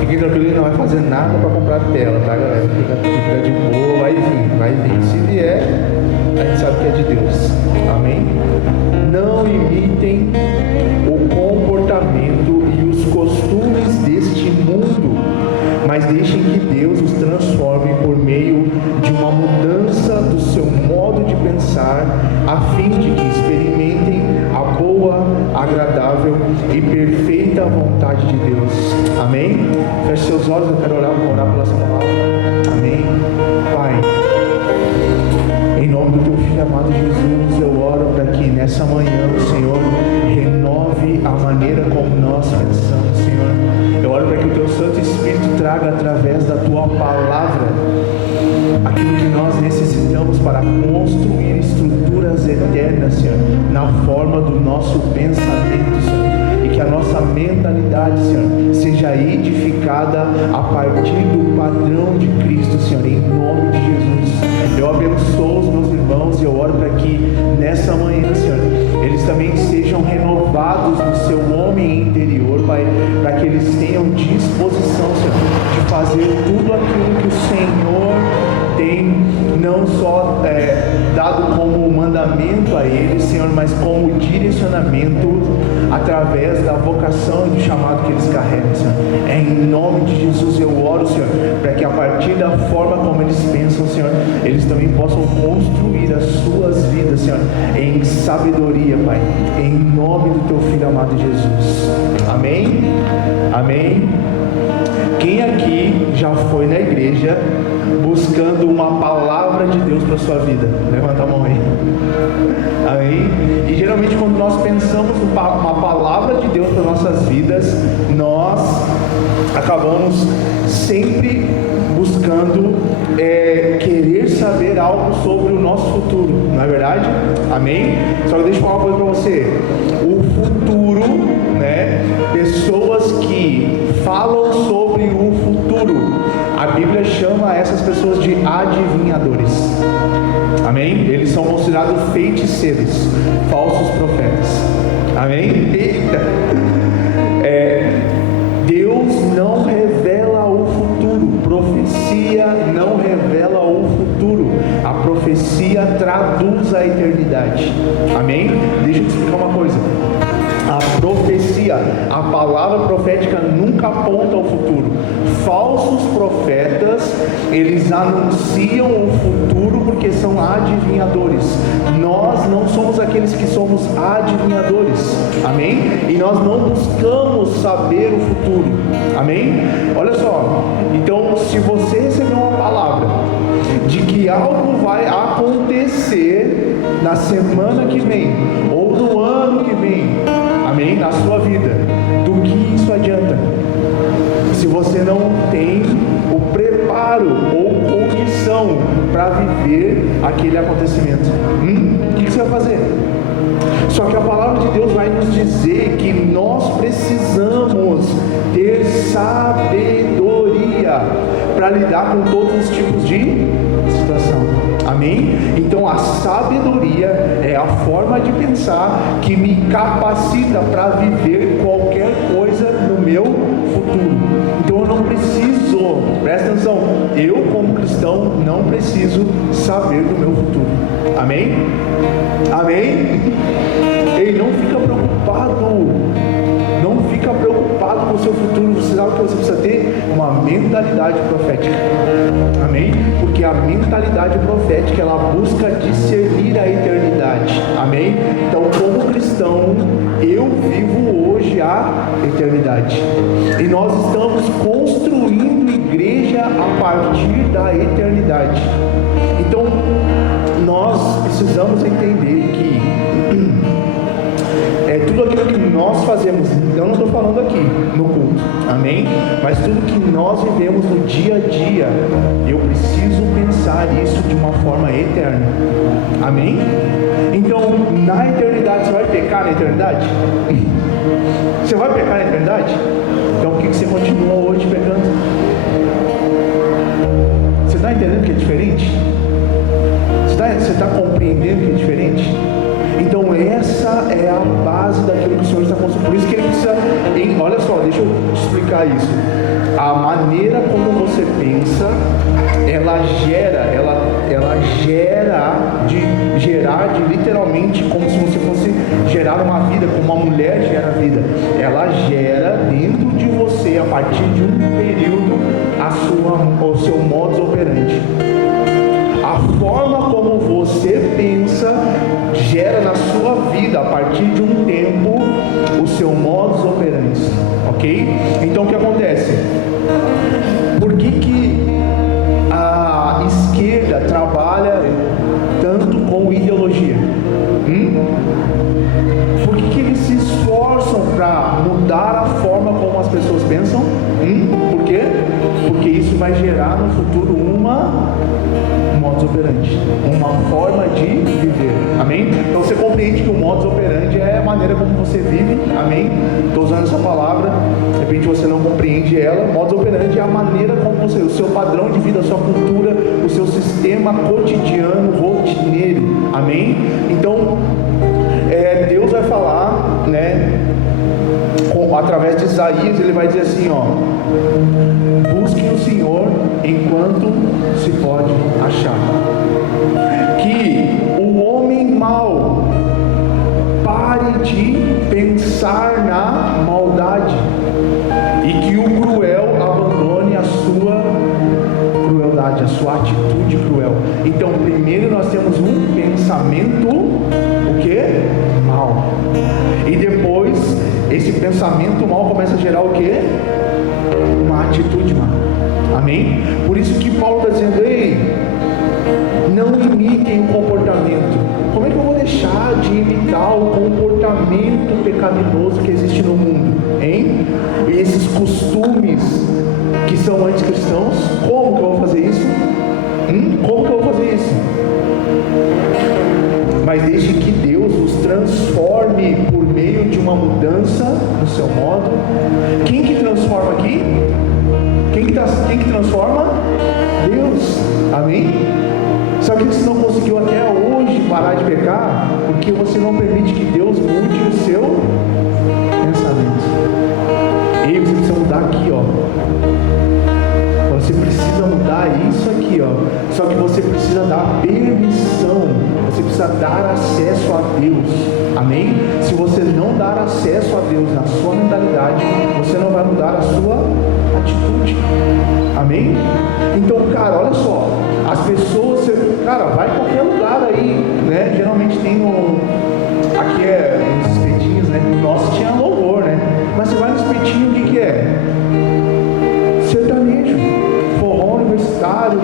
fiquem tranquilos, não vai fazer nada para comprar tela, tá, galera? Fica de boa, vai vir. Se vier, a gente sabe que é de Deus. Amém? Não imitem o comportamento e os costumes deste mundo, mas deixem que Deus os transforme por meio de uma mudança do seu modo de pensar, a fim de que experimentem a boa, agradável e perfeita vontade de Deus. Amém? Feche seus olhos, eu quero orar pela sua palavra. Amém? Pai, em nome do teu Filho amado Jesus, eu oro para que nessa manhã o Senhor renove a maneira como nós pensamos, Senhor. Eu oro para que o teu Santo Espírito traga através da tua palavra aquilo que nós necessitamos para construir estruturas eternas, Senhor, na forma do nosso pensamento, Senhor. E que a nossa mentalidade, Senhor, seja edificada a partir do padrão de Cristo, Senhor, em nome de Jesus. Eu abençoo os meus irmãos e eu oro para que nessa manhã, Senhor, eles também sejam renovados no seu homem interior, Pai, para que eles tenham disposição, Senhor, de fazer tudo aquilo que o Senhor tem não só dado como mandamento a eles, Senhor, mas como direcionamento através da vocação e do chamado que eles carregam, Senhor. Em nome de Jesus eu oro, Senhor, para que a partir da forma como eles pensam, Senhor, eles também possam construir as suas vidas, Senhor, em sabedoria, Pai, em nome do teu Filho amado Jesus. Amém? Amém? Quem aqui já foi na igreja buscando uma palavra de Deus para a sua vida? Levanta a mão aí. Amém? E geralmente quando nós pensamos uma palavra de Deus para nossas vidas, nós acabamos sempre buscando querer saber algo sobre o nosso futuro, não é verdade? Amém? Só que deixa eu falar uma coisa para você. O futuro, né? Pessoas que falam sobre o futuro, a Bíblia chama essas pessoas de adivinhadores. Amém? Eles são considerados feiticeiros, falsos profetas. Amém? Eita! Deus não revela o futuro, profecia não revela o futuro, a profecia traduz a eternidade. Amém? Deixa eu te explicar uma coisa. A profecia, a palavra profética nunca aponta ao futuro. Falsos profetas, eles anunciam o futuro porque são adivinhadores. Nós não somos aqueles que somos adivinhadores. Amém? E nós não buscamos saber o futuro. Amém? Olha só. Então, se você receber uma palavra de que algo vai acontecer na semana que vem ou no ano que vem, amém, na sua vida, do que isso adianta se você não tem o preparo ou condição para viver aquele acontecimento? O que você vai fazer? Só que a palavra de Deus vai nos dizer que nós precisamos ter sabedoria para lidar com todos os tipos de situação. Amém? Então a sabedoria é a forma de pensar que me capacita para viver qualquer coisa no meu futuro. Então eu não preciso, presta atenção, eu como cristão não preciso saber do meu futuro. Amém? Amém? Ei, não fica preocupado. Não fica preocupado com o seu futuro. Você sabe que você precisa ter uma mentalidade profética. Amém? Porque a mentalidade profética, ela busca discernir a eternidade. Amém? Então, como cristão, eu vivo hoje a eternidade. E nós estamos construindo igreja a partir da eternidade. Então, nós precisamos entender que tudo aquilo que nós fazemos, eu não estou falando aqui no culto, amém? Mas tudo que nós vivemos no dia a dia, eu preciso pensar isso de uma forma eterna, amém? Então, na eternidade, você vai pecar na eternidade? Você vai pecar na eternidade? Então, por que você continua hoje pecando? Você está entendendo que é diferente? Você está compreendendo que é diferente? Então essa essa é a base daquilo que o Senhor está construindo. Por isso que ele precisa, olha só, deixa eu te explicar isso. A maneira como você pensa, ela gera de literalmente como se você fosse gerar uma vida, como uma mulher gera vida. Ela gera dentro de você, a partir de um período, o seu modus operandi. A forma como você pensa gera na sua vida, a partir de um tempo, o seu modus operandi, ok? Então o que acontece? Por que a esquerda trabalha tanto com ideologia? Por que eles se esforçam para mudar a forma como as pessoas pensam? Por quê? Porque isso vai gerar no futuro um modus operandi, uma forma de viver, amém? Então você compreende que o modus operandi é a maneira como você vive, amém? Estou usando essa palavra, de repente você não compreende ela. Modus operandi é a maneira como você, o seu padrão de vida, a sua cultura, o seu sistema cotidiano, rotineiro, amém? Então, Deus vai falar, né, através de Isaías, ele vai dizer assim, busque o Senhor enquanto se pode achar. Que o homem mau pare de pensar na maldade e que o cruel abandone a sua crueldade, a sua atitude cruel. Então, primeiro nós temos um pensamento, o quê? Mal. E depois, esse pensamento mal começa a gerar o quê? Uma atitude mal. Amém? Por isso que Paulo está dizendo, ei, não imitem o comportamento. Como é que eu vou deixar de imitar o comportamento pecaminoso que existe no mundo? Hein? E esses costumes que são anticristãos, como que eu vou fazer isso? Como que eu vou fazer isso? Mas desde que Deus os transforme por meio de uma mudança no seu modo. Quem que transforma aqui? Quem que transforma? Deus. Amém? Só que você não conseguiu até hoje parar de pecar porque você não permite que Deus mude o seu pensamento. Ei, você precisa mudar aqui, Você precisa mudar isso aqui, Só que você precisa dar permissão. Você precisa dar acesso a Deus. Amém? Se você não dar acesso a Deus na sua mentalidade, você não vai mudar a sua atitude. Amém? Então, cara, olha só. As pessoas, vai em qualquer lugar aí, né? Geralmente tem aqui uns espetinhos, né? O nosso tinha louvor, né? Mas você vai no espetinho, o que é? Sertanejo, forró universitário,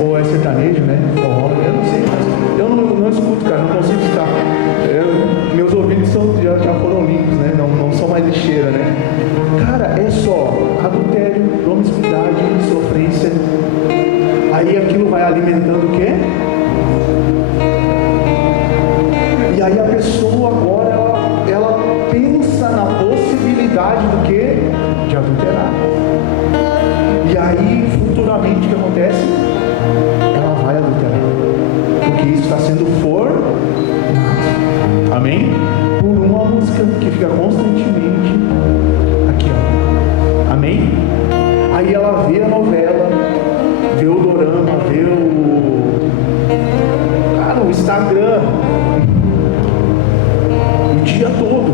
ou é sertanejo, né? Forró, eu não sei, mas eu não escuto, cara, não consigo escutar. Meus ouvidos já foram limpos, né? Não são mais lixeira, né? Cara, é só adultério, promiscuidade, sofrência. Aí aquilo vai alimentando o quê? E aí a pessoa agora ela pensa na possibilidade do quê? De adulterar. E aí futuramente o que acontece? Ela vai adulterar. Porque isso está sendo formado. Amém? Por uma música que fica constantemente aqui, Amém? Aí ela vê a novela, vê o dorama, vê o Instagram o dia todo.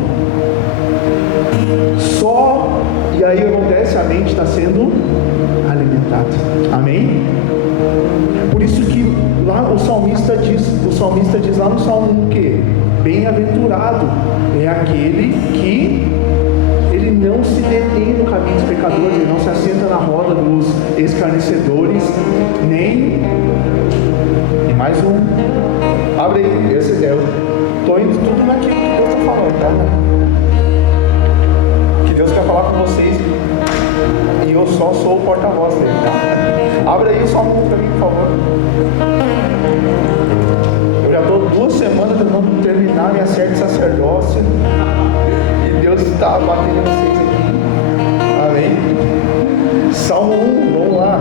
E aí acontece, a mente está sendo alimentada. Amém? Por isso que lá o salmista diz lá no Salmo 1 que bem-aventurado é aquele que ele não se detém no caminho dos pecadores, ele não se assenta na roda dos escarnecedores, nem mais um. Abre aí, esse é eu estou indo tudo naquilo que Deus está falando, tá? Que Deus quer falar com vocês e eu só sou o porta-voz dele, tá? Abre aí só um para mim, por favor. Eu já estou 2 semanas tentando terminar minha série de sacerdócio e Deus está batendo vocês aqui. Amém? Salmo 1, vamos lá.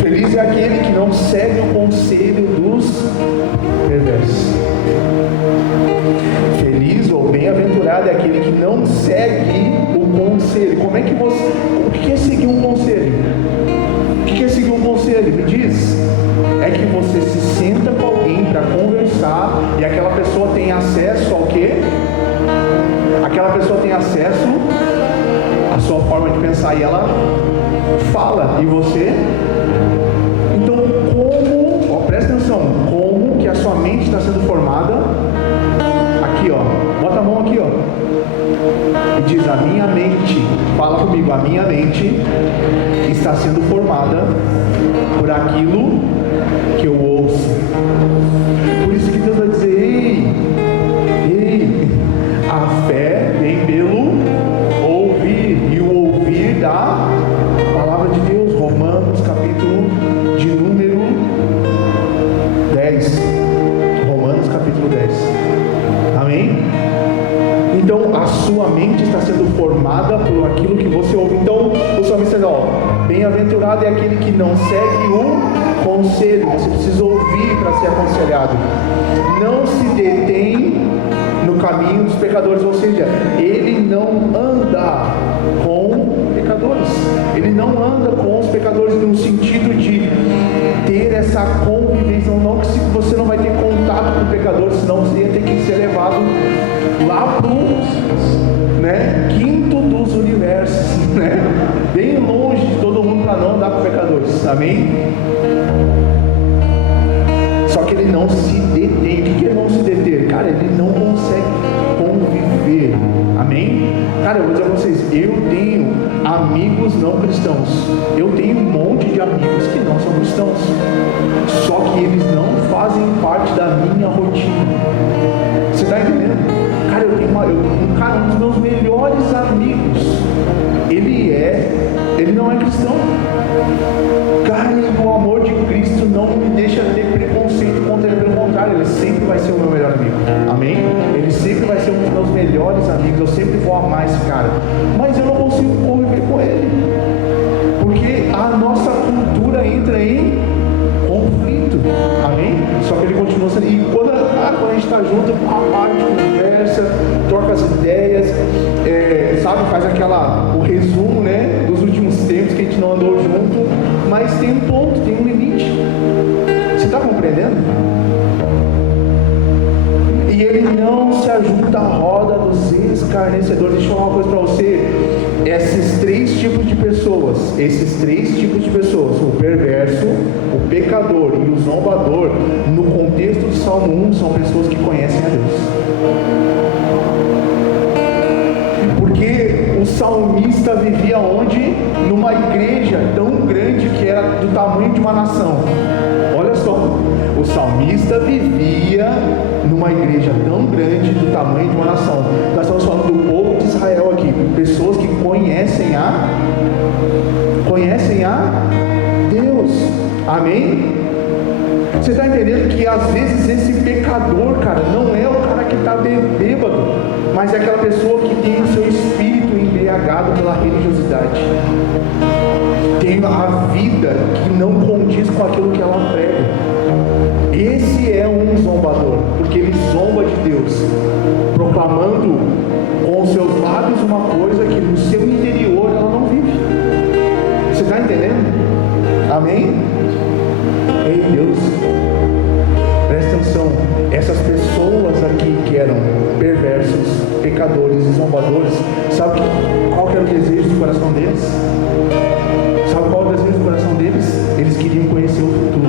Feliz é aquele que não segue o conselho dos perversos. bem-aventurado é aquele que não segue o conselho. Como é que você... O que é seguir um conselho? O que é seguir um conselho? Me diz. É que você se senta com alguém para conversar e aquela pessoa tem acesso ao quê? Aquela pessoa tem acesso à sua forma de pensar e ela fala. E você? Então, como... Ó, presta atenção. Como que a sua mente está sendo formada? Aqui, ó. Bota a mão aqui, ó. E diz: a minha mente, fala comigo, a minha mente está sendo formada por aquilo que eu ouço. Por isso que Deus vai dizer: ei, a fé vem pelo ouvir, e o ouvir da palavra de Deus. Romanos, capítulo de número 10. Romanos, capítulo 10. Amém? Então, a sua mente está sendo formada por aquilo que você ouve. Então, o salmista diz: ó, bem-aventurado é aquele que não segue o conselho. Você precisa ouvir para ser aconselhado. Não se detém no caminho dos pecadores, ou seja, ele não anda com pecadores. Ele não anda com os pecadores no sentido de ter essa convivência. Não que você não vai ter contato com o pecador, senão você ia ter que ser levado lá para o quinto dos universos, bem longe de todo mundo, para não andar com pecadores. Amém? Só que ele não se detém. O que é não se deter? Cara, ele não consegue conviver. Amém? Cara, eu vou dizer a vocês, eu tenho amigos não cristãos. Eu tenho um monte de amigos que não são cristãos. Só que eles não fazem parte da minha rotina. Você está entendendo? Cara, eu tenho um dos meus melhores amigos, ele não é cristão. Cara, o amor de Cristo não me deixa ter preconceito contra ele, pelo contrário, ele sempre vai ser o meu melhor amigo. Amém? Ele sempre vai ser um dos meus melhores amigos, eu sempre vou amar esse cara. Mas eu não consigo conviver com ele, porque a nossa cultura entra em conflito. Amém? Só que ele continua sendo... E quando a gente está junto, a gente conversa, troca as ideias, sabe, faz o resumo, dos últimos tempos que a gente não andou junto, mas tem um ponto, tem um limite. Você está compreendendo? E ele não se ajunta à roda dos escarnecedores. Deixa eu falar uma coisa para você. Esses três tipos de pessoas, o perverso, o pecador e o zombador, no contexto do Salmo 1, são pessoas que conhecem a Deus. Porque o salmista vivia onde? Numa igreja tão grande que era do tamanho de uma nação. Olha só, o salmista vivia numa igreja tão grande do tamanho de uma nação. Nós estamos falando do povo de Israel aqui, pessoas que conhecem a Deus. Amém? Você está entendendo que às vezes esse pecador, cara, não é o cara que está bêbado, mas é aquela pessoa que tem o seu espírito embriagado pela religiosidade, tem a vida que não condiz com aquilo que ela prega. Esse é um zombador, porque ele zomba de Deus, proclamando com os seus lábios uma coisa que no seu interior ela não vive. Você está entendendo? Amém? Ei, Deus, presta atenção. Essas pessoas aqui que eram perversos, pecadores e zombadores, sabe qual que era o desejo do coração deles? Sabe qual é o desejo do coração deles? Eles queriam conhecer o futuro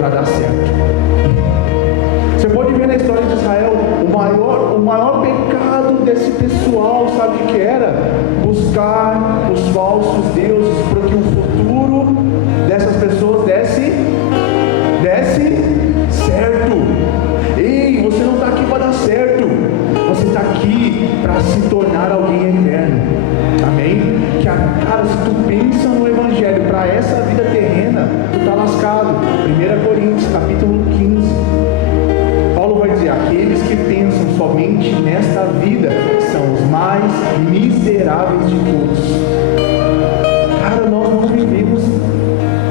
para dar certo. Você pode ver na história de Israel, o maior pecado desse pessoal, sabe o que era? Buscar os falsos deuses, para que o futuro dessas pessoas desse certo. Ei, você não está aqui para dar certo, você está aqui para se tornar alguém eterno. Amém? Cara, se tu pensa no Evangelho para essa vida terrena, tu está lascado. 1 Coríntios, capítulo 15. Paulo vai dizer: aqueles que pensam somente nesta vida são os mais miseráveis de todos. Cara, nós não vivemos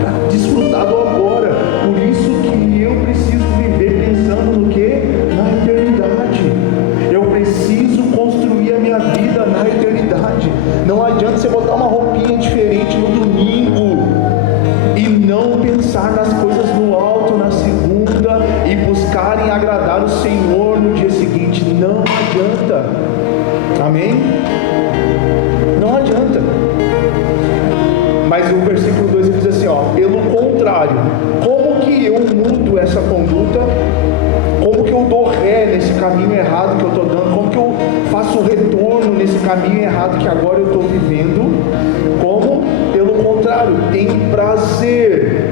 para desfrutar do agora. Por isso que eu preciso viver pensando no que? Na eternidade. Eu preciso construir a agradar o Senhor no dia seguinte. Não adianta. Amém? Não adianta. Mas o versículo 2 ele diz assim, pelo contrário, como que eu mudo essa conduta? Como que eu dou ré nesse caminho errado que eu estou dando? Como que eu faço o retorno nesse caminho errado que agora eu estou vivendo? Como? Pelo contrário, tem prazer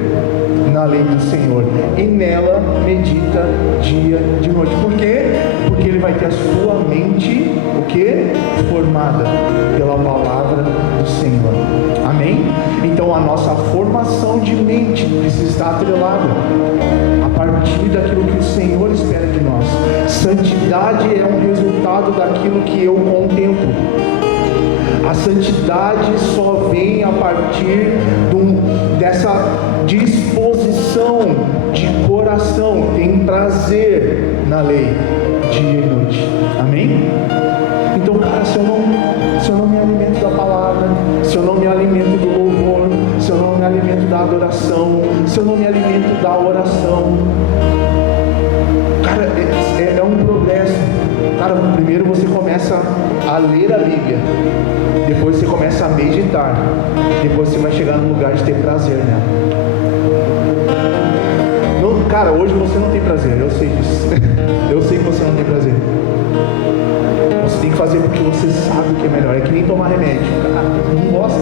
na lei do Senhor, e nela medita dia e de noite. Por quê? Porque ele vai ter a sua mente, o quê? Formada pela palavra do Senhor. Amém? Então a nossa formação de mente precisa estar atrelada a partir daquilo que o Senhor espera de nós. Santidade é um resultado daquilo que eu contemplo. A santidade só vem a partir dessa disposição de coração, tem prazer na lei, dia e noite. Amém? Então, cara, se eu não me alimento da palavra, se eu não me alimento do louvor, se eu não me alimento da adoração, se eu não me alimento da oração, cara, é um progresso. Cara, primeiro você começa a ler a Bíblia, depois você começa a meditar, depois você vai chegar no lugar de ter prazer nela. Não, cara, hoje você não tem prazer, eu sei disso. Eu sei que você não tem prazer. Você tem que fazer porque você sabe o que é melhor. É que nem tomar remédio. Cara, não gosta.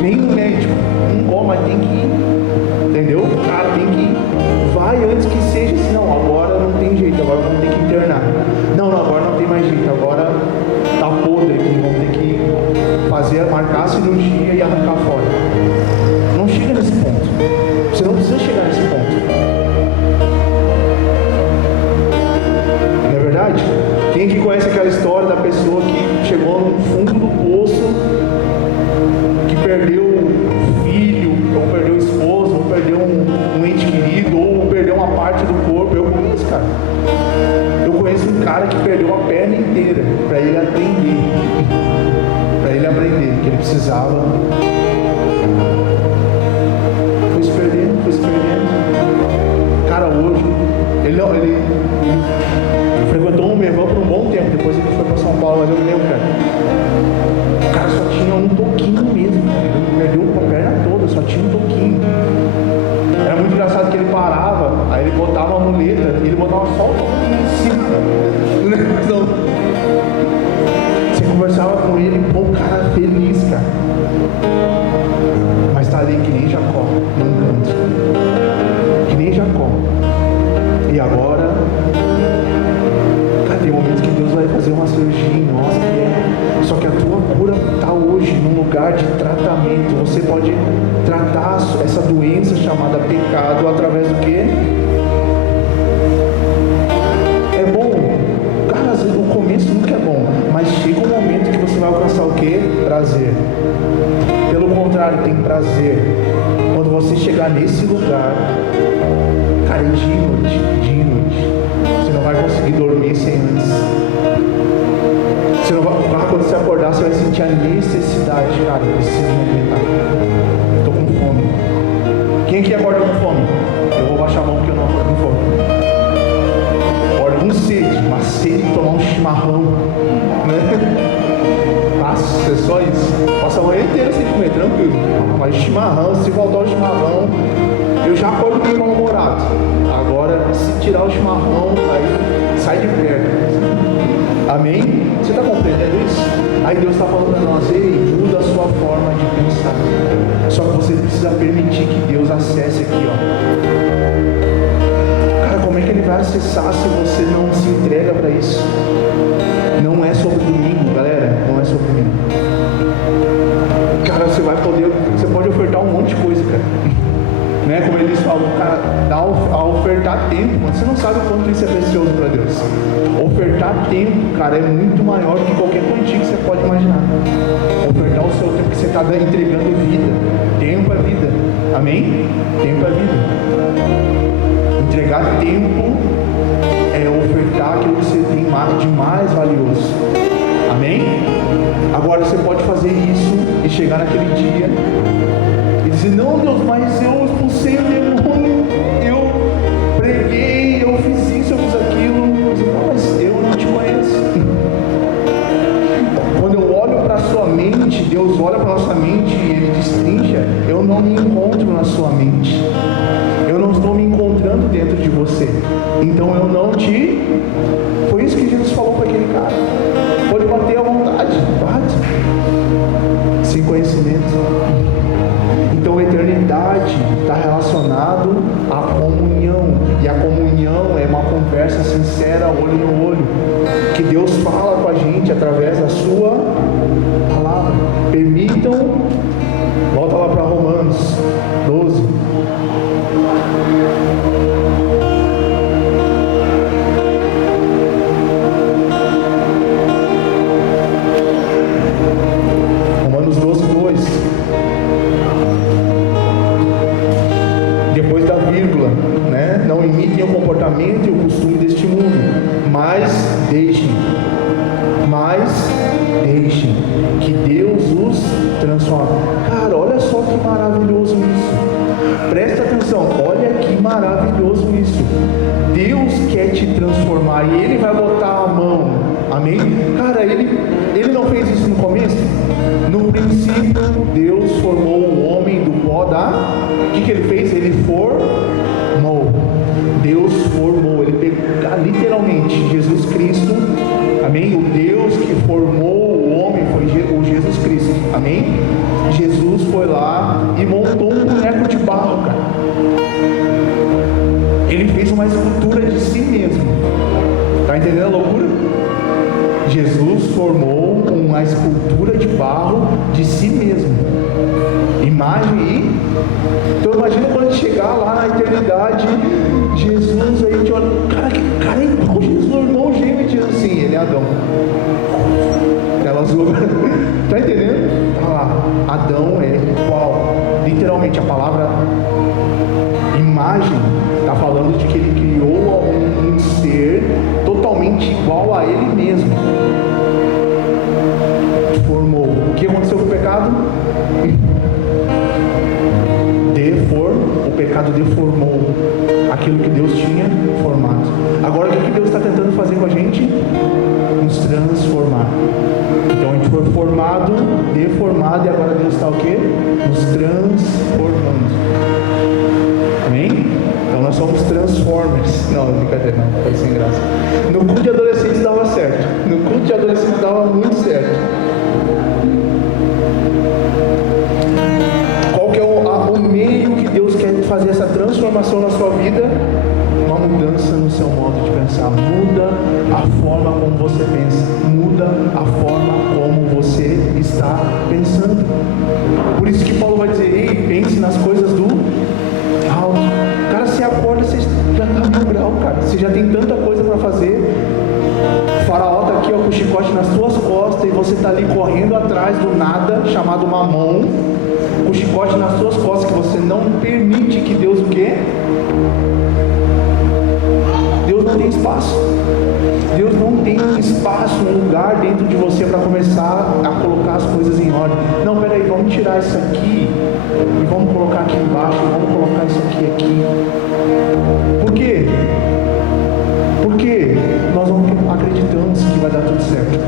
Nem no médico. Não gosta, mas tem que ir. Entendeu? Cara, tem que ir. Vai antes que seja assim, não, agora não tem jeito, agora vamos ter que internar. Não, agora não tem mais jeito, agora tá podre aqui, vamos ter que marcar a cirurgia e arrancar fora. Não chega nesse ponto. Você não precisa chegar nesse ponto. Não é verdade? Quem que conhece aquela história da pessoa que chegou no fundo do poço, que perdeu o filho, ou perdeu o esposo, ou perdeu um ente querido, ou perdeu uma parte do corpo? Eu conheço, cara. Eu conheço um cara que perdeu a perna inteira para ele aprender. Para ele aprender que ele precisava. Foi se perdendo. Cara, hoje, ele frequentou um Mervão por um bom tempo, depois ele foi para São Paulo, mas eu me lembro, cara. O cara só tinha um toquinho mesmo, cara. Ele perdeu a perna toda, só tinha um toquinho. Era muito engraçado que ele parava, aí ele botava a muleta e ele botava só o toquinho em cima. Então, você conversava com ele, pô, o cara feliz, cara. Mas tá ali que nem Jacó, num canto. Que nem Jacó. E agora, cara, tem momentos que Deus vai fazer uma cirurgia em nós, só que a tua cura está hoje num lugar de tratamento. Você pode tratar essa doença chamada pecado através do quê? É bom, cara, às vezes o começo nunca é bom, mas chega um momento que você vai alcançar o quê? Prazer. Pelo contrário, tem prazer. Quando você chegar nesse lugar, cara, é dia e noite. Você não vai conseguir dormir sem antes. Você não vai, quando você acordar, você vai sentir a necessidade, cara, eu preciso me alimentar. Estou com fome. Quem aqui acorda com fome? Eu vou baixar a mão porque eu não acordo com fome. Acorda com sede, uma sede de tomar um chimarrão, né? Nossa, é só isso. Passa a manhã inteira sem comer, tranquilo. Mas chimarrão, se faltar o chimarrão, eu já acordo com o meu namorado. Agora, se tirar o chimarrão, aí sai de perto. Amém? Você está compreendendo isso? Aí Deus está falando para nós, ei, muda a sua forma de pensar. Só que você precisa permitir que Deus acesse aqui, ó. Cara, como é que Ele vai acessar se você não se entrega para isso? Não é sobre domingo, galera. Não é sobre domingo. Cara, você pode ofertar um monte de coisa, cara. Né? Como eles falam, cara, a ofertar tempo, mas você não sabe o quanto isso é precioso para Deus. Ofertar tempo, cara, é muito maior do que qualquer quantia que você pode imaginar. Ofertar o seu tempo que você está entregando vida. Tempo é vida. Amém? Tempo é vida. Entregar tempo é ofertar aquilo que você tem de mais valioso. Amém? Agora você pode fazer isso e chegar naquele dia e dizer, não, Deus, mas eu expulsei o demônio, eu preguei, eu fiz isso, eu fiz de você. Então eu não te... Foi isso que Jesus falou para aquele cara. Pode bater à vontade, bate. Sem conhecimento. Então a eternidade está relacionado à comunhão. E a comunhão é uma conversa sincera, olho no olho, que Deus fala com a gente através da sua palavra. Permitam, volta lá para Romanos 12. Romanos 12, 2. Depois da vírgula, né? Não imitem o comportamento e o costume deste mundo, mas deixem que Deus os transforme. Cara, olha só que maravilhoso isso. Presta atenção, olha que maravilhoso isso. Deus quer te transformar e Ele vai botar a mão. Amém? Cara, Ele não fez isso no começo? No princípio, Deus formou o homem do pó da... O que Ele fez? Ele formou. Deus formou. Ele pegou, literalmente, Jesus Cristo. Amém? O Deus que formou o homem foi o Jesus Cristo. Amém? Jesus foi lá e montou um boneco de barro, cara. Ele fez uma escultura de si mesmo. Tá entendendo a loucura? Jesus formou uma escultura de barro de si mesmo. Imagem e... Então imagina quando chegar lá na eternidade, Jesus aí te olha, cara é igual Jesus, irmão gêmeo de Jesus. Sim, ele é Adão. Tá entendendo? Tá lá, Adão é igual. Literalmente a palavra imagem está falando de que ele criou um ser totalmente igual a ele mesmo. Formou. O que aconteceu com o pecado? O pecado deformou aquilo que Deus tinha formado. Agora o que Deus está tentando fazer com a gente? Nos transformar. Então a gente foi formado, deformado, e agora Deus está o quê? Nos transformando. Amém? Então nós somos transformers. Não, brincadeira, não, foi sem graça. No culto de adolescentes dava certo. No culto de adolescentes dava muito certo. Qual que é o meio que Deus quer fazer essa transformação na sua vida? Uma mudança no seu modo de pensar. Muda a forma como você pensa. Muda a forma como você está pensando. Por isso que Paulo vai dizer, ei, pense nas coisas do alto. Cara, você acorda, você já está no grau, cara. Você já tem tanta coisa para fazer. O faraó está aqui, ó, com o chicote nas suas costas, e você está ali correndo atrás do nada, chamado mamão, com o chicote nas suas costas, que você não permite que Deus o quê? Deus não tem espaço. Deus não tem espaço, um lugar dentro de você para começar a colocar as coisas em ordem. Não, peraí, vamos tirar isso aqui e vamos colocar aqui embaixo, vamos colocar isso aqui. Por quê? Porque nós não acreditamos que vai dar tudo certo.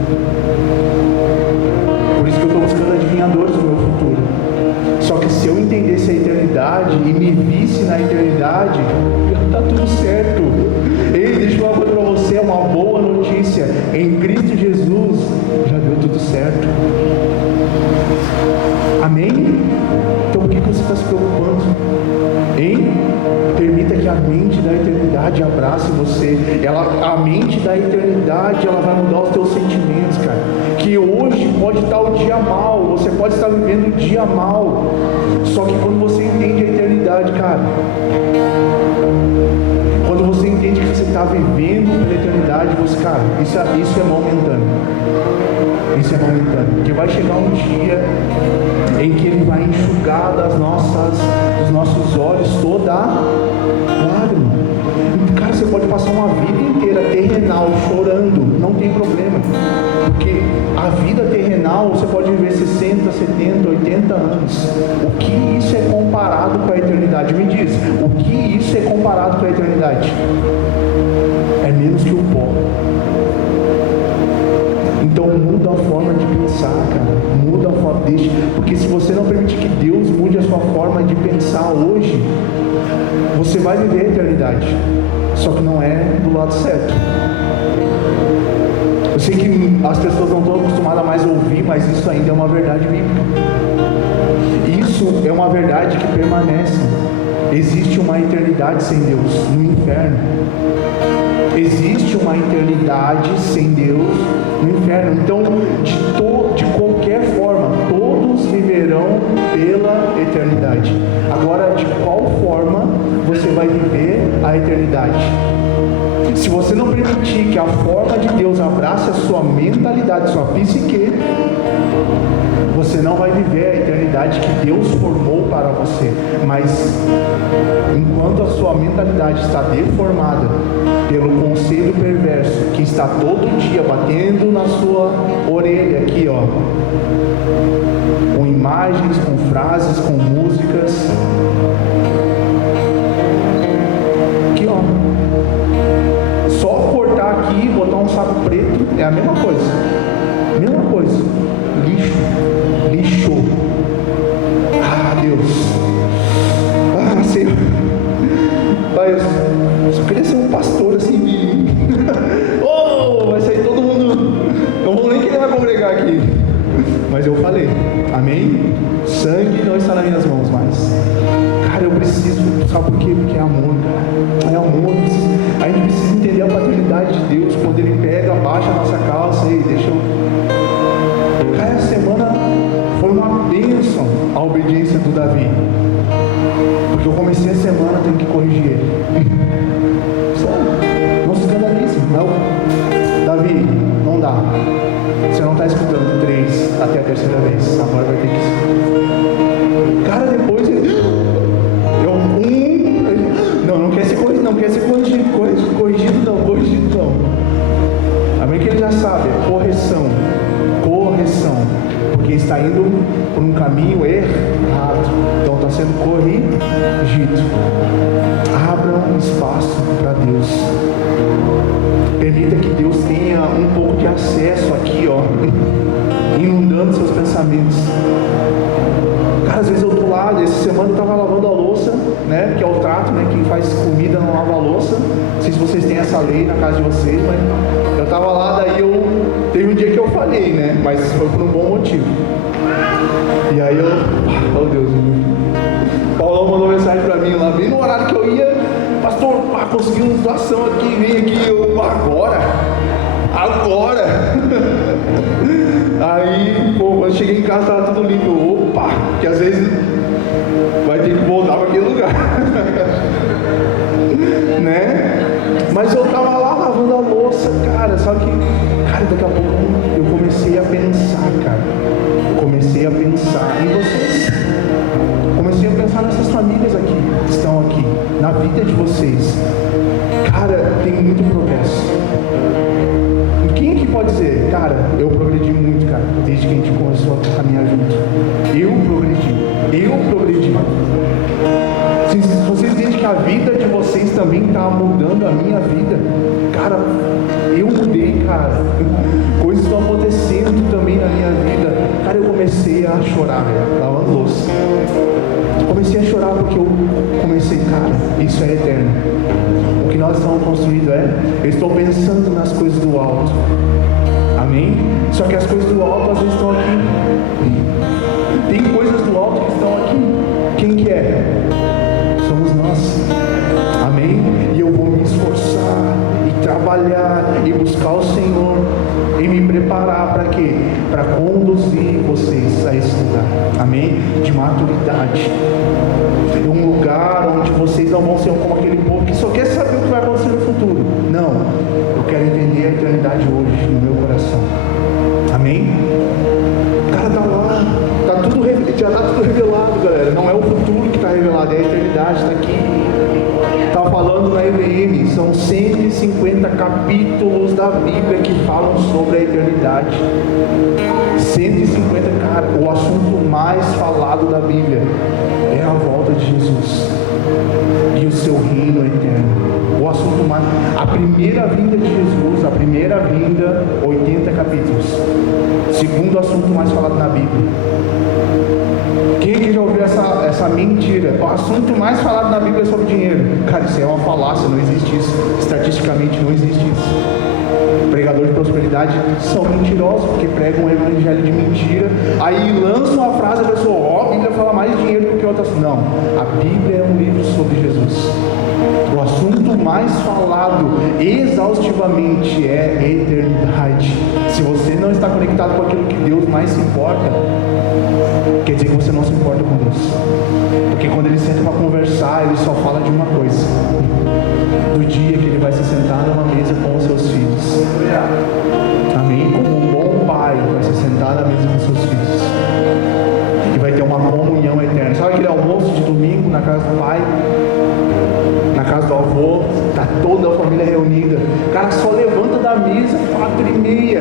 Por isso que eu estou buscando adivinhadores no meu futuro. Só que se eu entendesse a eternidade e me visse na eternidade, já está tudo certo. Ei, deixa eu falar uma coisa para você, uma boa notícia. Em Cristo Jesus já deu tudo certo. Amém? Então por que você está se preocupando? Hein? Permita que a mente da eternidade abrace você. A mente da eternidade, ela vai mudar os teus sentimentos, cara. Que hoje pode estar o dia mal, você pode estar vivendo o dia mal. Só que quando você entende a eternidade, cara, quando você entende que você está vivendo pela eternidade, você, cara, isso é momentâneo. Isso é momentâneo. Porque vai chegar um dia em que Ele vai enxugar dos nossos olhos toda lágrima. Cara, você pode passar uma vida inteira terrenal chorando, não tem problema. Porque a vida terrenal você pode viver 60, 70, 80 anos. O que isso é comparado com a eternidade? Me diz, o que isso é comparado com a eternidade? É menos que o pó. Então muda a forma de pensar, cara. Muda a forma, deixa. Porque se você não permitir que Deus mude a sua forma de pensar hoje, você vai viver a eternidade. Só que não é do lado certo. Eu sei que as pessoas não estão acostumadas mais a ouvir, mas isso ainda é uma verdade bíblica. Isso é uma verdade que permanece. Existe uma eternidade sem Deus no inferno. Existe uma eternidade sem Deus no inferno. Então, de qualquer forma, todos viverão pela eternidade. Agora, de qual forma você vai viver a eternidade? Se você não permitir que a forma de Deus abrace a sua mentalidade, sua psique, você não vai viver a eternidade que Deus formou para você. Mas enquanto a sua mentalidade está deformada pelo conselho perverso que está todo dia batendo na sua orelha aqui, ó, com imagens, com frases, com músicas, aqui, ó, só cortar aqui e botar um saco preto é a mesma coisa. Mesma coisa. Lixo. Ah, Deus. Ah, Senhor. Pai, eu só queria ser um pastor assim. Oh, vai sair todo mundo. Não vou nem querer mais congregar aqui. Mas eu falei. Amém? Sangue não está nas minhas mãos mais. Cara, eu preciso. Sabe por quê? Porque é amor, cara. É amor. A gente precisa entender a paternidade de Deus. Quando Ele pega, abaixa a nossa calça e deixa eu. Cara, essa semana foi uma bênção a obediência do Davi. Porque eu comecei a semana tendo que corrigir ele. Sério, não se escandalize. Não. Davi, não dá. Você não está escutando 3 até a terceira vez. Agora vai ter que. Cara, depois ele. Não quer ser corrigido, não quer ser corrigido. Corrigido não. Amém? Que ele já sabe, é correção. Porque está indo por um caminho errado. Então está sendo corrigido. Abra um espaço para Deus. Permita que Deus tenha um pouco de acesso aqui, ó, inundando seus pensamentos. Cara, às vezes eu estou lá, essa semana eu estava lavando a louça, né? Que é o trato, né? Quem faz comida não lava a louça. Não sei se vocês têm essa lei na casa de vocês, mas eu estava lá, daí teve um dia que eu falhei, né? Mas foi por um bom motivo. E aí oh Deus, Paulo mandou mensagem para mim lá, bem no horário que eu ia, pastor, consegui uma situação aqui, vem aqui, eu, agora. Aí, pô, quando cheguei em casa estava tudo limpo. Opa, que às vezes vai ter que voltar para aquele lugar. Né? Mas eu estava lá lavando a louça, cara. Só que, cara, daqui a pouco eu comecei a pensar, cara. Comecei a pensar em vocês. Comecei a pensar nessas famílias aqui, que estão aqui, na vida de vocês. Cara, tem muito progresso. Quem aqui pode dizer, cara, eu progredi muito, cara, desde que a gente começou a caminhar junto. Eu progredi. Se vocês veem que a vida de vocês também está mudando a minha vida, cara, eu mudei, cara. Coisas estão acontecendo também na minha vida. Cara, eu comecei a chorar, lavando louça. Comecei a chorar porque eu comecei, cara, isso é eterno. O que nós estamos construindo eu estou pensando nas coisas do alto. Amém? Só que as coisas do alto às vezes estão aqui. Tem coisas do alto que estão aqui. Quem que é? Somos nós. Amém? E eu vou me esforçar e trabalhar e buscar o Senhor e me preparar para quê? Para conduzir vocês a esse lugar. Amém? De maturidade. Um lugar onde vocês não vão ser como aquele povo que só quer saber o que vai acontecer no futuro. Não. Eu quero entender a eternidade hoje no meu coração. Amém? O cara tá lá, já está tudo revelado, galera. Não é o futuro que está revelado, é a eternidade, está aqui. Está falando na EVM, são 150 capítulos da Bíblia que falam sobre a eternidade. 150, cara, o assunto mais falado da Bíblia é a volta de Jesus e o seu reino eterno. O assunto mais, a primeira vinda de Jesus, a primeira vinda, 80 capítulos. Segundo assunto mais falado na Bíblia. Quem que já ouviu essa mentira? O assunto mais falado na Bíblia é sobre dinheiro. Cara, isso é uma falácia, não existe isso. Estatisticamente não existe isso. Pregador de prosperidade são mentirosos, porque pregam um evangelho de mentira. Aí lançam a frase, a pessoa, a Bíblia fala mais de dinheiro do que outras. Não, a Bíblia é um livro sobre Jesus. O assunto mais falado exaustivamente é eternidade. Se você não está conectado com aquilo que Deus mais se importa, quer dizer que você não se importa com Deus. Porque quando ele senta para conversar, ele só fala de uma coisa: do dia que ele vai se sentar numa mesa com os seus filhos. Amém? Como um bom pai vai se sentar na mesa com os seus filhos e vai ter uma comunhão eterna. Sabe aquele almoço de domingo na casa do pai, na casa do avô, tá toda a família reunida, o cara só levanta da mesa 4h30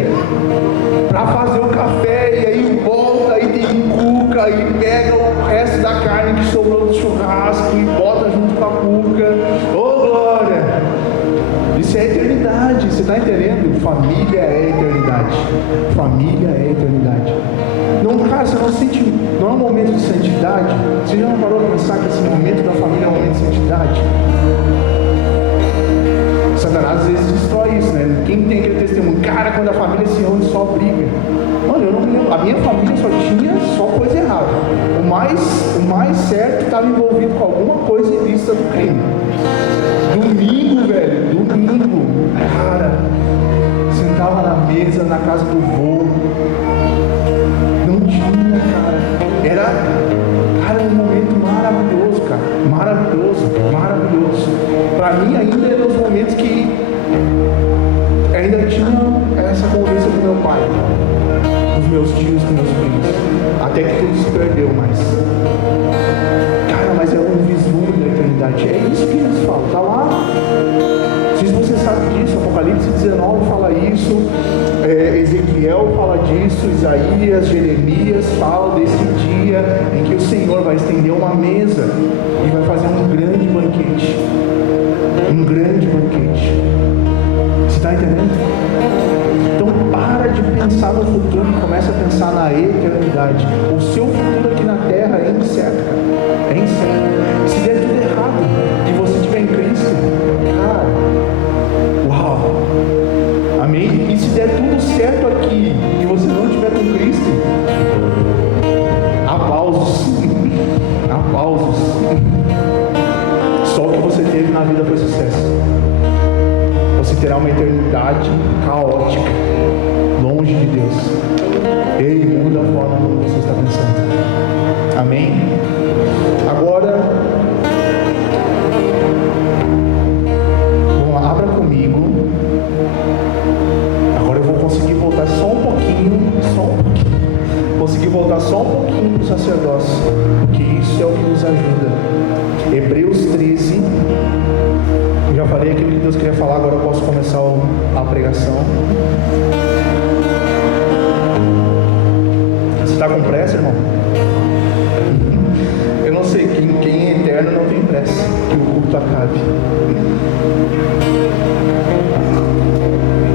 para fazer o café, e aí volta, aí tem cuca, e pega o resto da carne que sobrou do churrasco e bota junto com a cuca. Ô glória! Isso é eternidade, você está entendendo? Família é eternidade. Família é eternidade. Não, cara, você não sente, não é um momento de santidade? Você já não parou para pensar que esse momento da família é um momento de santidade? Satanás às vezes destrói isso, né? Quem tem aquele testemunho? Cara, quando a família se reúne só briga. Mano, eu não me lembro. A minha família só tinha só coisa errada. O mais certo estava envolvido com alguma coisa em vista do crime. Domingo, velho, domingo. Cara, sentava na mesa, na casa do vô. Não tinha, cara. Era um momento maravilhoso, cara. Maravilhoso, maravilhoso. Pra mim ainda eram os momentos que ainda tinha essa convivência com meu pai, com os meus tios, com meus primos. Até que tudo se perdeu, mas cara, mas é um vislumbre da eternidade. É isso que eles falam, tá lá. Não sei se você sabe disso, Apocalipse 19 fala isso, Ezequiel fala disso, Isaías, Jeremias falam desse dia em que o Senhor vai estender uma mesa e vai fazer um grande banquete. Um grande banquete. Você está entendendo? Então para de pensar no futuro e começa a pensar na eternidade. O seu futuro aqui na terra é incerto, cara. É incerto. Se der tudo errado e você estiver em Cristo, cara, uau! Amém? E se der tudo certo aqui e você não estiver com Cristo, aplausos. Aplausos. Só o que você teve na vida foi sucesso. Você terá uma eternidade caótica, longe de Deus. Ei, muda a forma como você está pensando. Amém? Agora, vamos lá, abra comigo. Agora eu vou conseguir voltar só um pouquinho. Conseguir voltar só um pouquinho para o sacerdócio, porque isso é o que nos ajuda. Hebreus 13. Eu já falei aquilo que Deus queria falar, agora eu posso começar a pregação. Você está com pressa, irmão? Eu não sei, quem é eterno não tem pressa que o culto acabe.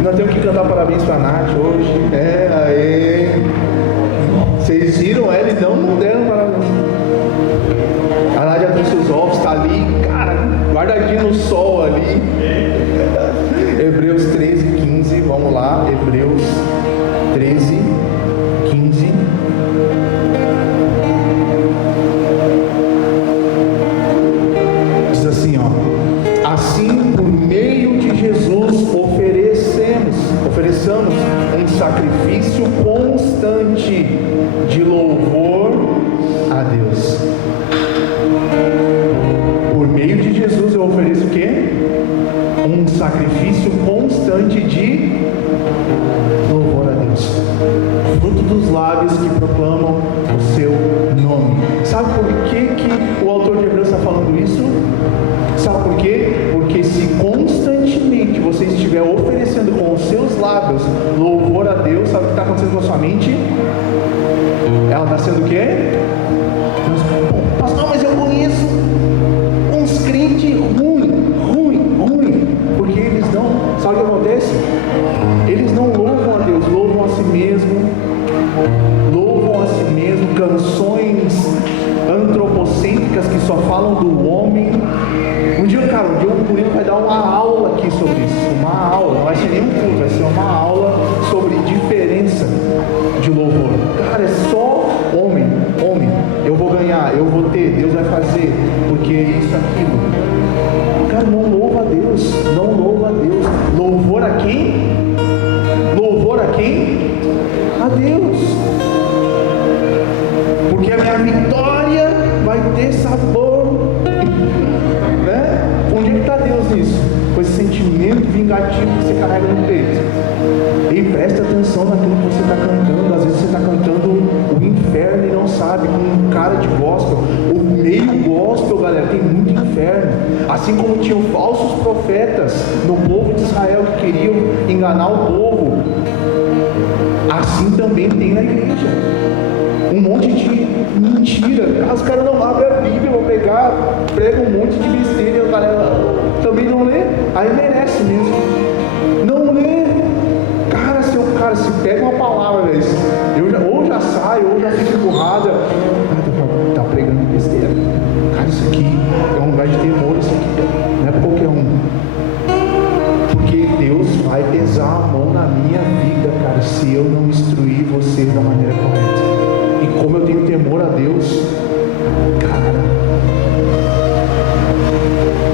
Nós temos que cantar parabéns para a Nath hoje. Aê! Vocês viram ela e não deram parabéns. A Nath já trouxe os ovos, está ali, cara, guardadinho no sol ali. Hebreus 13, 15, vamos lá. Hebreus 13, 15. Diz assim, ó: assim, por meio de Jesus, ofereçamos um sacrifício constante de louvor a Deus. Por meio de Jesus eu ofereço o quê? Um sacrifício constante de louvor a Deus. Fruto dos lábios que proclamam o seu nome. Sabe por que o autor de Hebreus está falando isso? Sabe por quê? Porque se constantemente você estiver oferecendo com os seus lábios louvor a Deus, sabe o que está acontecendo com a sua mente? Ela está sendo o quê? Pastor, mas eu conheço uns crentes ruim, porque eles não aqui sobre isso, uma aula, não vai ser nem um curso, vai ser uma aula sobre diferença de louvor. Cara, é só homem, eu vou ganhar, eu vou ter, Deus vai fazer, porque isso, aquilo. Cara, não louva a Deus, não louva a Deus. Louvor a quem? Louvor a quem? A Deus. Porque a minha vitória vai ter sabor, né? Onde é que está Deus nisso? Com esse sentimento vingativo que você carrega no peito. E presta atenção naquilo que você está cantando. Às vezes você está cantando o inferno e não sabe, com cara de gospel. O meio gospel, galera, tem muito inferno. Assim como tinham falsos profetas no povo de Israel que queriam enganar o povo, assim também tem na igreja. Um monte de mentira. Os caras não abrem a Bíblia, vão pegar, pregam um monte de besteira e a galera também não lê. Aí merece mesmo. Não lê. Cara, se pega uma palavra, velho, ou já saio, ou já fico empurrada. Tá pregando besteira. Cara, isso aqui é um lugar de temor, isso aqui não é pra qualquer um. Porque Deus vai pesar a mão na minha vida, cara, se eu não instruir vocês da maneira correta. E como eu tenho temor a Deus, cara,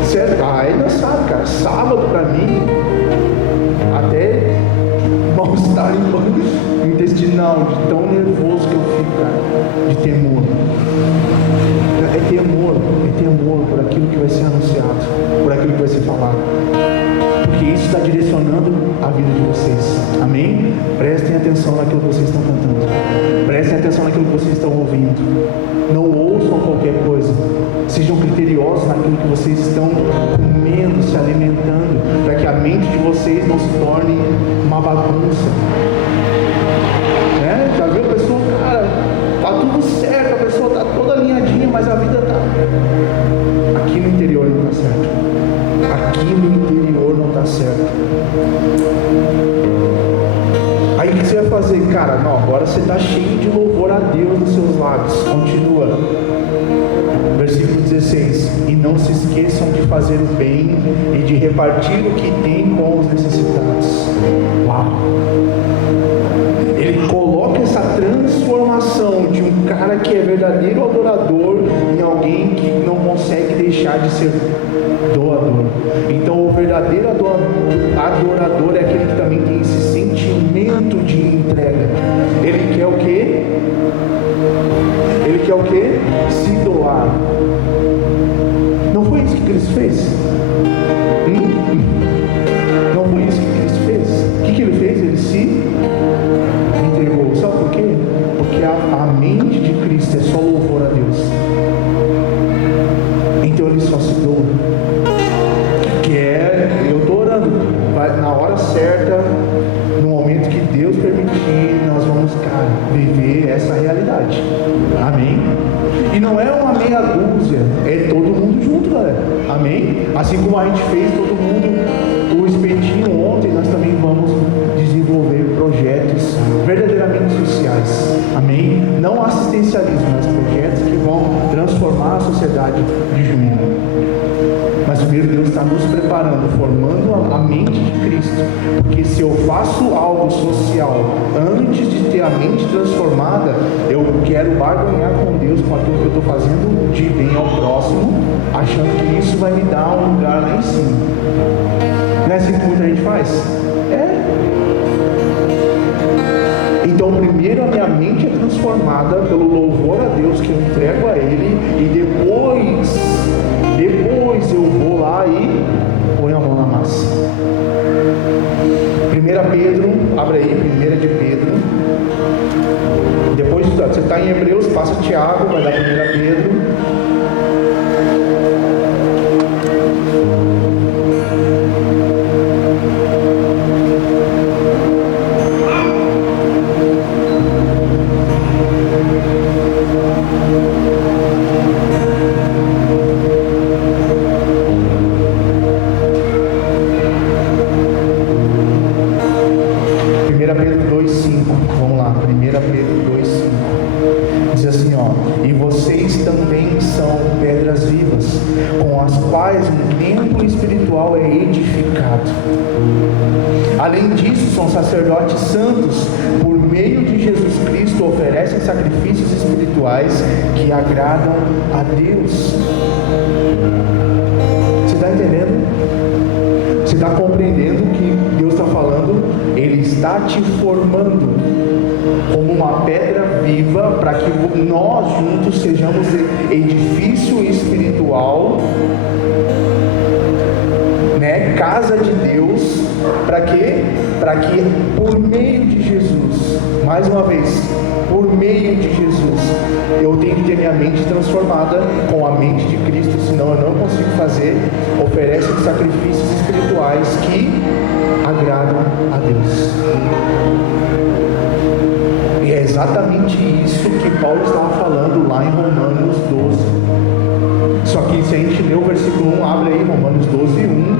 certo? Ainda sabe, cara, sábado pra mim, até mal-estar intestinal, de tão nervoso que eu fico, cara, de temor. É temor por aquilo que vai ser anunciado, por aquilo que vai ser falado. Porque isso está direcionando a vida de vocês. Amém? Prestem atenção naquilo que vocês estão cantando. Prestem atenção naquilo que vocês estão ouvindo. Não ouçam qualquer coisa. Sejam criteriosos naquilo que vocês estão comendo, se alimentando, para que a mente de vocês não se torne uma bagunça. Né? Já viu a pessoa, cara, tá tudo certo, a pessoa tá toda alinhadinha, mas a vida tá... Aqui no interior não tá certo. Aqui no interior não está certo. Aí o que você vai fazer? Cara, não, agora você está cheio de louvor a Deus nos seus lábios. Continua. Versículo 16. E não se esqueçam de fazer o bem e de repartir o que tem com os necessitados. Uau! Ele coloca essa transformação de um cara que é verdadeiro adorador em alguém que não consegue deixar de ser doador. Então o verdadeiro adorador é aquele que também tem esse sentimento de entrega. Ele quer o quê? Ele quer o quê? Se doar. Não foi isso que Cristo fez? Não foi isso que Cristo fez? O que ele fez? Ele se entregou. Sabe por quê? Porque a mente de Cristo é só louvor a Deus. Então ele só se doa. Eu estou orando, na hora certa, no momento que Deus permitir, nós vamos, cara, viver essa realidade. Amém? E não é uma meia dúzia, é todo mundo junto, galera. Amém? Assim como a gente fez todo mundo o espetinho ontem, nós também vamos desenvolver projetos verdadeiramente sociais. Amém? Não assistencialismo, mas projetos que vão transformar a sociedade de Juína. Mas primeiro Deus está nos preparando, formando a mente de Cristo. Porque se eu faço algo social antes de ter a mente transformada, eu quero barganhar com Deus com aquilo que eu estou fazendo de bem ao próximo, achando que isso vai me dar um lugar lá em cima. Não é assim que muita gente faz? Então primeiro a minha mente é transformada pelo louvor a Deus que eu entrego a Ele, e depois eu vou lá e ponho a mão na massa. 1 Pedro, abre aí, 1 de Pedro. Depois você está em Hebreus, passa Tiago, vai dar 1 Pedro. Pedro 2,5, vamos lá, 1 Pedro 2,5, diz assim, ó: e vocês culto. Além disso, são sacerdotes santos, por meio de Jesus Cristo, oferecem sacrifícios espirituais que agradam a Deus. Você está entendendo? Você está compreendendo que Deus está falando? Ele está te formando como uma pedra viva para que nós juntos sejamos edifício espiritual, né? Casa de Deus. Para quê? Para que por meio de Jesus, mais uma vez, por meio de Jesus, eu tenho que ter minha mente transformada com a mente de Cristo, senão eu não consigo fazer. Oferece sacrifícios espirituais que agradam a Deus. E é exatamente isso que Paulo estava falando lá em Romanos 12. Só que se a gente ler o versículo 1, abre aí Romanos 12, 1.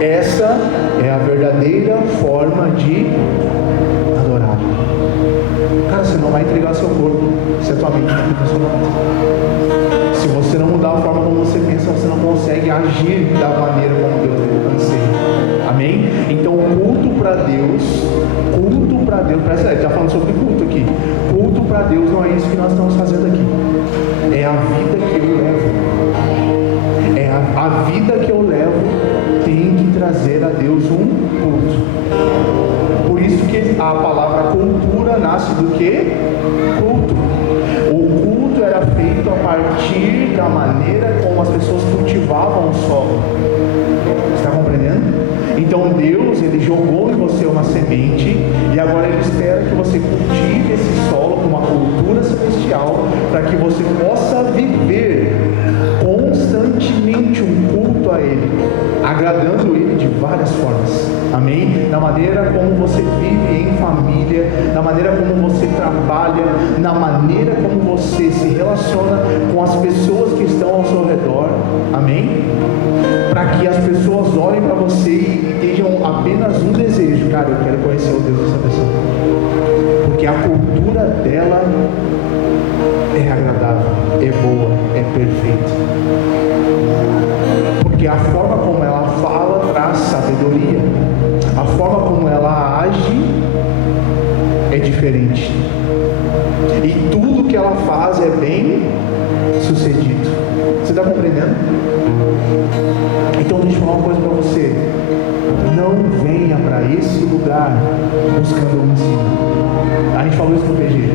Essa é a verdadeira forma de adorar. Cara, você não vai entregar seu corpo se a tua mente não está transformada. Se você não mudar a forma como você pensa, você não consegue agir da maneira como Deus anseia. Amém? Então, culto para Deus, presta atenção, está falando sobre culto aqui. Culto para Deus não é isso que nós estamos fazendo aqui. É a vida que eu levo. A vida que eu levo tem que trazer a Deus um culto. Por isso que a palavra cultura nasce do que? Culto. O culto era feito a partir da maneira como as pessoas cultivavam o solo. Você está compreendendo? Então Deus, Ele jogou em você uma semente e agora Ele espera que você cultive esse solo com uma cultura celestial para que você possa viver constantemente um culto a Ele, agradando Ele de várias formas. Amém? Na maneira como você vive em família, na maneira como você trabalha, na maneira como você se relaciona com as pessoas que estão ao seu redor. Amém? Para que as pessoas olhem para você e tenham apenas um desejo: cara, eu quero conhecer o Deus dessa pessoa, porque a cultura dela é agradável, é boa, é perfeita, porque a forma como ela fala traz sabedoria, a forma como ela age é diferente, e tudo que ela faz é bem sucedido. Você está compreendendo? Então deixa eu falar uma coisa para você: não venha para esse lugar buscando um ensino. A gente falou isso no PG.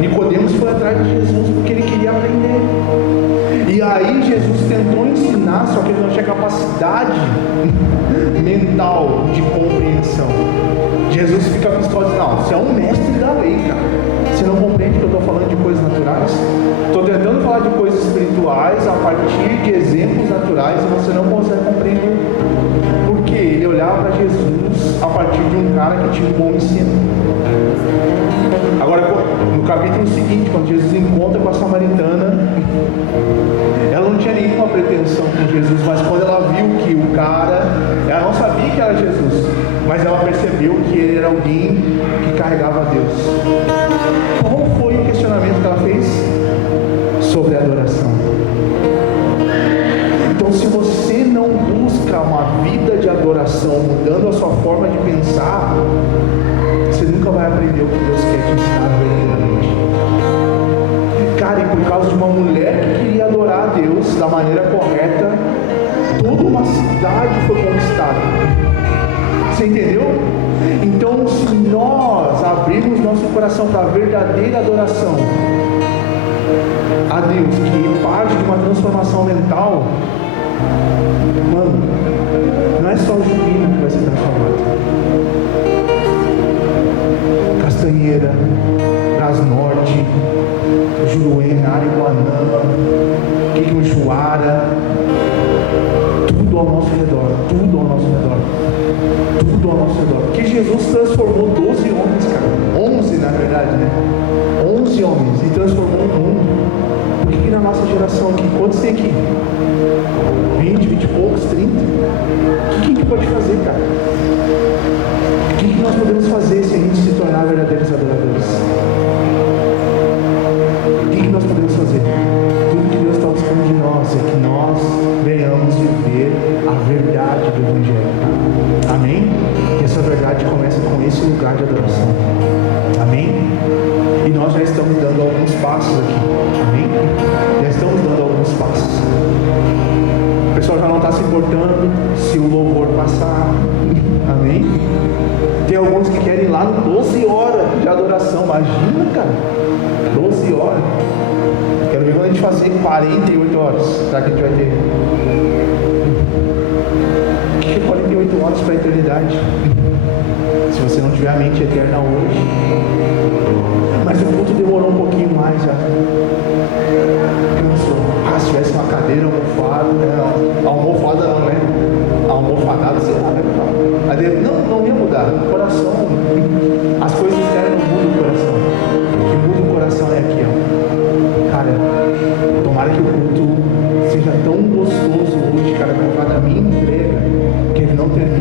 Nicodemos foi atrás de Jesus porque ele queria aprender. E aí Jesus tentou ensinar, só que ele não tinha capacidade mental de compreensão. Jesus fica pistola e diz: não, você é um mestre da lei, cara. Você não compreende que eu estou falando de coisas naturais? Estou tentando falar de coisas espirituais a partir de exemplos naturais e você não consegue compreender. Porque ele olhava para Jesus a partir de um cara que tinha um bom ensino. Agora, no capítulo seguinte, quando Jesus encontra com a samaritana, ela não tinha nenhuma pretensão com Jesus, mas quando ela viu que o cara, ela não sabia que era Jesus, mas ela percebeu que ele era alguém que carregava a Deus. Qual foi o questionamento que ela fez? Sobre a adoração. Então, se você não busca uma vida de adoração, mudando a sua forma de pensar, você nunca vai aprender o que Deus quer te ensinar verdadeiramente. Cara, e por causa de uma mulher que queria adorar a Deus da maneira correta, toda uma cidade foi conquistada. Você entendeu? Então, se nós abrirmos nosso coração para a verdadeira adoração a Deus, que parte de uma transformação mental, mano, não é só o Julinho que vai ser transformado. Jesus transformou 12 homens, cara. 11 na verdade, né? 11 homens e transformou o mundo. Por que na nossa geração aqui, quantos tem aqui? 20 e poucos, 30? O que a gente pode fazer, cara? O que nós podemos fazer se a gente se tornar verdadeiros adoradores? O que nós podemos fazer? Tudo que Deus está buscando de nós é que nós venhamos viver a verdade do Evangelho. Amém? E essa verdade começa com esse lugar de adoração. Amém? E nós já estamos dando alguns passos aqui. Amém? Já estamos dando alguns passos. O pessoal já não está se importando se o louvor passar. Amém? Tem alguns que querem ir lá no 12 horas de adoração. Imagina, cara. 12 horas. Quero ver quando a gente fazer 48 horas. Será que a gente vai ter? O que é 48 horas para a eternidade? Se você não tiver a mente eterna hoje. Mas o culto demorou um pouquinho mais já. Cansou. Se tivesse uma cadeira almofada, almofada não, né? Almofadada, sei lá, né? Não ia mudar. O coração, as coisas externas não mudam o coração. O que muda o coração é aqui, ó. Cara, tomara que o culto seja tão gostoso hoje, cara, por causa da minha entrega, que ele não termine